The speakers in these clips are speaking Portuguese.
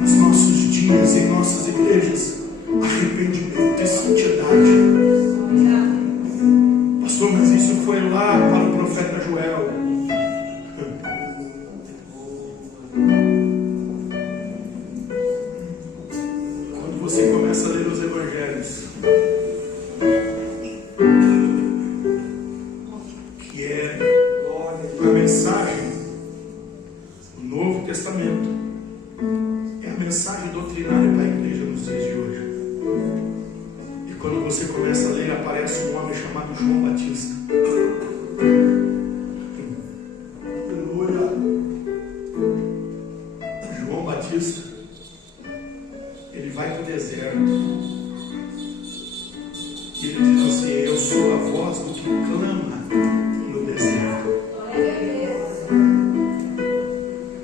Nos nossos dias, em nossas igrejas, arrependimento e santidade. Pastor, mas isso foi lá para o profeta Joel. Quando você começa a ler os evangelhos, que é a mensagem do Novo Testamento, é a mensagem doutrinária para a igreja nos dias de hoje. E quando você começa a ler, aparece um homem chamado João Batista. Aleluia. João Batista, ele vai para o deserto e ele diz assim: eu sou a voz do que clama no deserto.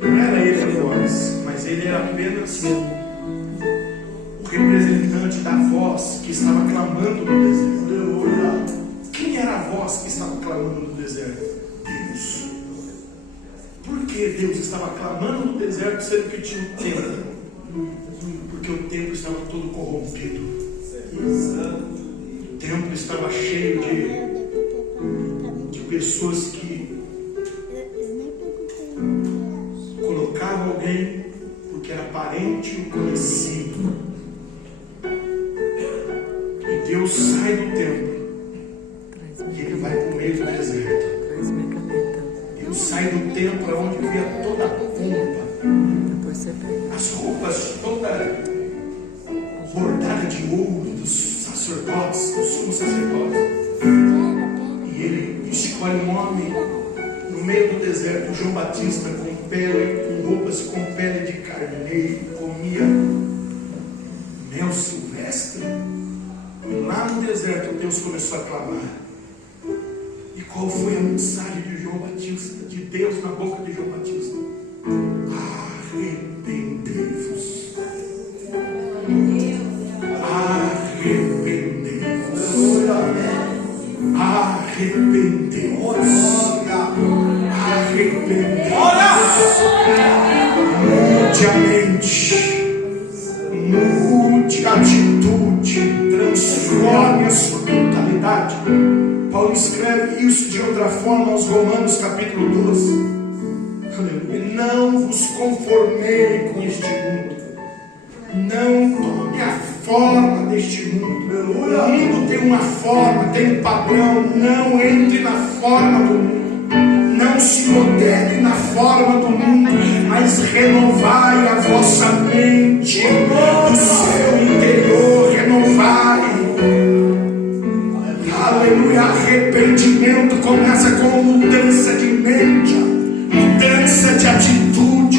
Não era ele a voz, mas ele era apenas o representante da voz que estava clamando no deserto. Quem era a voz que estava clamando no deserto? Deus. Por que Deus estava clamando no deserto, sendo que tinha um templo? Porque o templo estava todo corrompido. O templo estava cheio de pessoas que colocavam alguém porque era parente e conhecido. E Deus sai do templo e ele vai para o meio do deserto. Deus sai do templo onde via toda a pompa, as roupas todas bordadas de ouro dos sacerdotes, dos sumos sacerdotes. E ele escolhe um homem no meio do deserto, João Batista, com roupas com pele de carneiro, comia mel silvestre. E lá no deserto Deus começou a clamar. E qual foi a mensagem de João Batista, de Deus na boca de João Batista? Arrependei-vos. Arrependei-vos. Arrependei-vos. Arrependei-vos. Mude a mente, mude a atitude, transforme a sua mentalidade. Paulo escreve isso de outra forma aos Romanos capítulo 12. Aleluia. Não vos conformei com este mundo. Não tome a forma deste mundo. Aleluia. O mundo tem uma forma, tem um padrão. Não entre na forma do mundo. Não se modele na forma do mundo, mas renovai a vossa mente, o seu interior, renovai. Aleluia. Arrependimento começa com mudança de mente, mudança de atitude.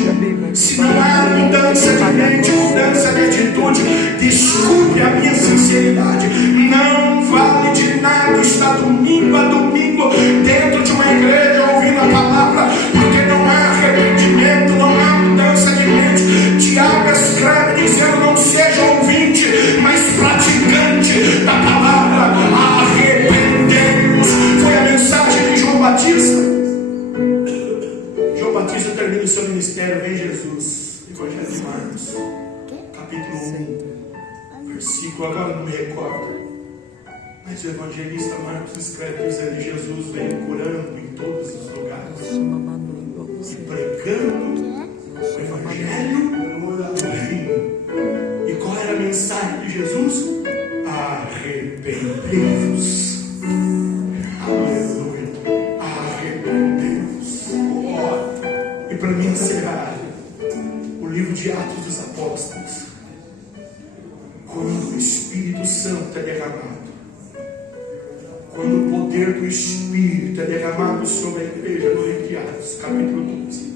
Se não há mudança de mente, mudança de atitude, desculpe a minha sinceridade, não vale de nada estar domingo a domingo dentro de uma igreja ouvindo a palavra, porque não há arrependimento, não há mudança de mente. Tiago escreve dizendo: não seja ouvinte, mas praticante da palavra. Arrependemos. Foi a mensagem de João Batista. João Batista termina o seu ministério, vem Jesus. Evangelho de Marcos, capítulo 1, versículo, agora não me recordo, mas o evangelista Marcos escreve dizendo: Jesus vem curando em todos os lugares e pregando o evangelho do reino. E qual era a mensagem de Jesus? Arrependei-vos. Aleluia. Arrependei-vos. E para mim encerrar, o livro de Atos dos Apóstolos, quando o Espírito Santo é derramado, quando o poder do Espírito é derramado sobre a igreja, no livro de Atos, capítulo 12,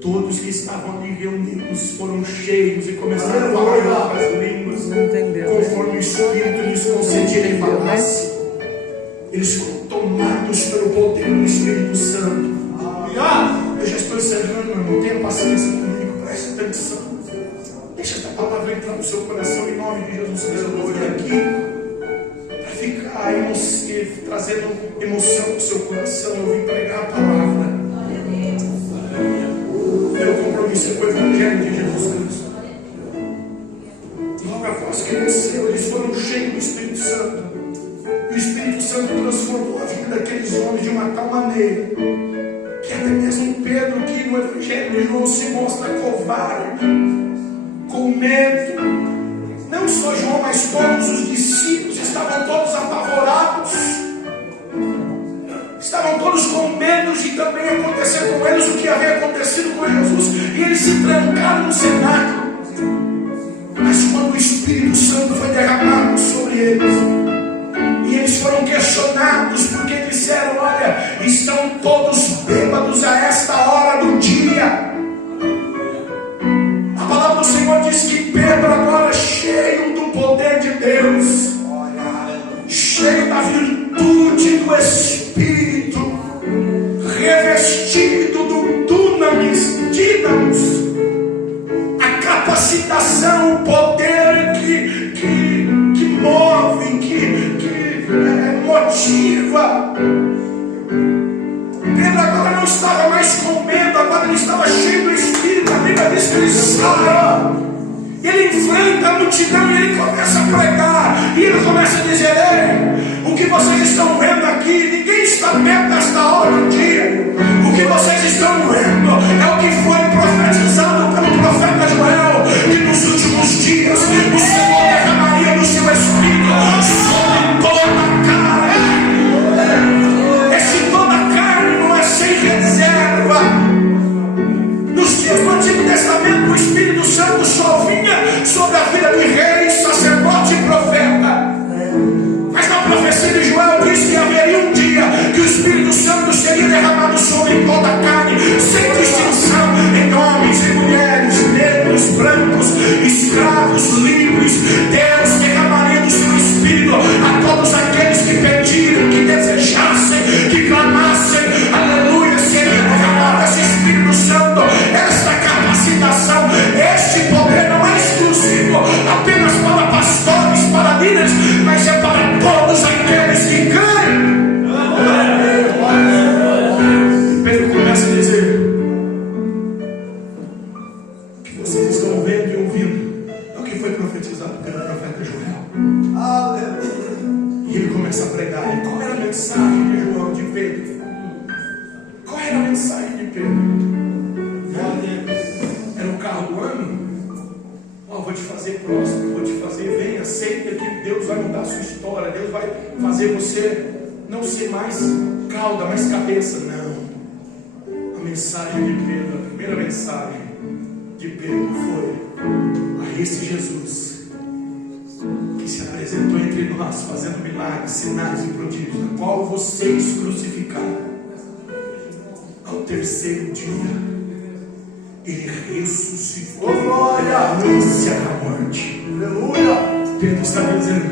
todos que estavam ali reunidos foram cheios e começaram a falar em outras línguas, conforme o Espírito lhes concedia que falasse. Eles foram tomados pelo poder do Espírito Santo. Eu já estou encerrando, irmão. Tenha paciência comigo, preste atenção. Deixa essa palavra entrar no seu coração em nome de Jesus Cristo. Eu vim aqui para ficar trazendo emoção para o seu coração. Eu vim pregar a palavra. Meu compromisso é com o Evangelho de Jesus Cristo. depois que desceu, eles foram cheios do Espírito Santo. E o Espírito Santo transformou a vida daqueles homens de uma tal maneira que até mesmo Pedro, que no Evangelho de João se mostra covarde, com medo, não só João, mas todos os discípulos estavam todos apavorados, estavam todos com medo de também acontecer com eles o que havia acontecido com Jesus, e eles se trancaram no cenáculo. Mas quando o Espírito Santo foi derramado sobre eles, e eles foram questionados, porque disseram: olha, estão todos bêbados a esta hora do dia. A palavra do Senhor diz que Pedro, agora cheio do poder de Deus, cheio da virtude do Espírito, revestido do dunamis, a capacitação, o poder que move, que motiva. Pedro agora não estava mais com medo, agora ele estava cheio do Espírito. A Bíblia diz que ele sai, ele enfrenta a multidão e ele começa a pregar, e ele começa a dizer: ei, o que vocês estão vendo aqui, ninguém está perto desta hora do dia. O que vocês estão vendo é o que foi profetizado pelo profeta Joel, que nos últimos dias o Senhor derramaria do seu Espírito sobre toda a carne. Esse toda a carne não é sem reserva. Nos dias do Antigo Testamento, o Espírito Santo só vinha sobre a vida de rei, sacerdote e profeta. Mas na profecia de Joel diz que haveria um dia que o Espírito Santo seria derramado sobre toda a carne, sem distinção, em homens e mulheres, negros, brancos, escravos, livres. Deus derramaria do seu Espírito a todos aqueles que pediram, que desejassem, que clamassem. Aleluia, seria derramado esse Espírito Santo, esta capacitação, este poder não é exclusivo apenas para pastores, para líderes, mas é para todos aqueles que creem. Pedro começa a dizer: o que vocês estão vendo e ouvindo é o que foi profetizado pelo profeta Joel. E ele começa a pregar. E qual era a mensagem de Joel, de Pedro? Qual era a mensagem de Pedro? Era o carro do ano? Vou te fazer próximo, vou te fazer, venha, aceita que Deus vai mudar a sua história, Deus vai fazer você não ser mais cauda, mais cabeça. Não. A mensagem de Pedro, a primeira mensagem de Pedro foi a esse Jesus que se apresentou entre nós, fazendo milagres, sinais e prodígios, a qual vocês crucificaram. Ao terceiro dia ele ressuscitou, ânsia da morte. Aleluia. Pedro está dizendo: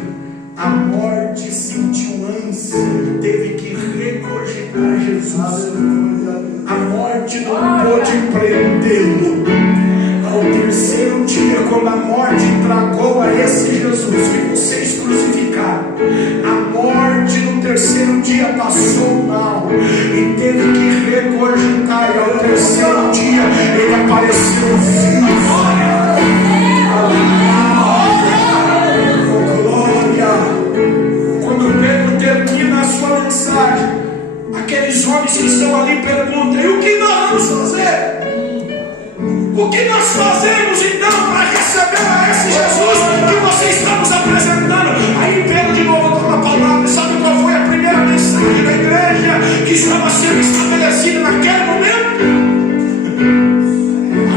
a morte sentiu ânsia e teve que regurgitar Jesus. Aleluia. A morte não pôde prendê-lo. Ao terceiro dia, quando a morte tragou a esse Jesus que vocês crucificaram, a morte no terceiro dia passou mal e teve que regurgitar, e ao terceiro dia ele apareceu vivo. Glória! Quando Pedro termina a sua mensagem, aqueles homens que estão ali perguntam: e o que nós vamos fazer? O que nós fazemos então para receber a esse Jesus que você está nos apresentando? Aí Pedro de novo toma a palavra. Sabe qual foi a primeira mensagem da igreja que estava sendo estabelecida naquele momento?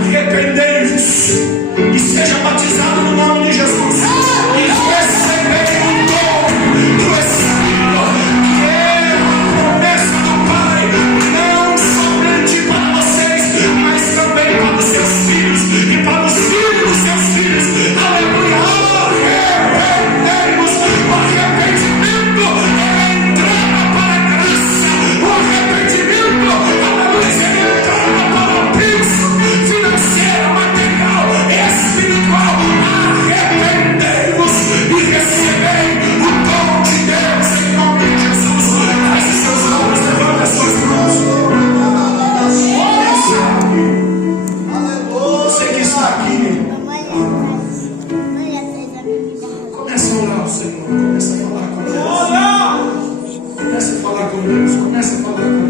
Arrependei-vos a orar ao Senhor. Começa a falar com Deus. Começa a falar com Deus. Começa a falar com Deus.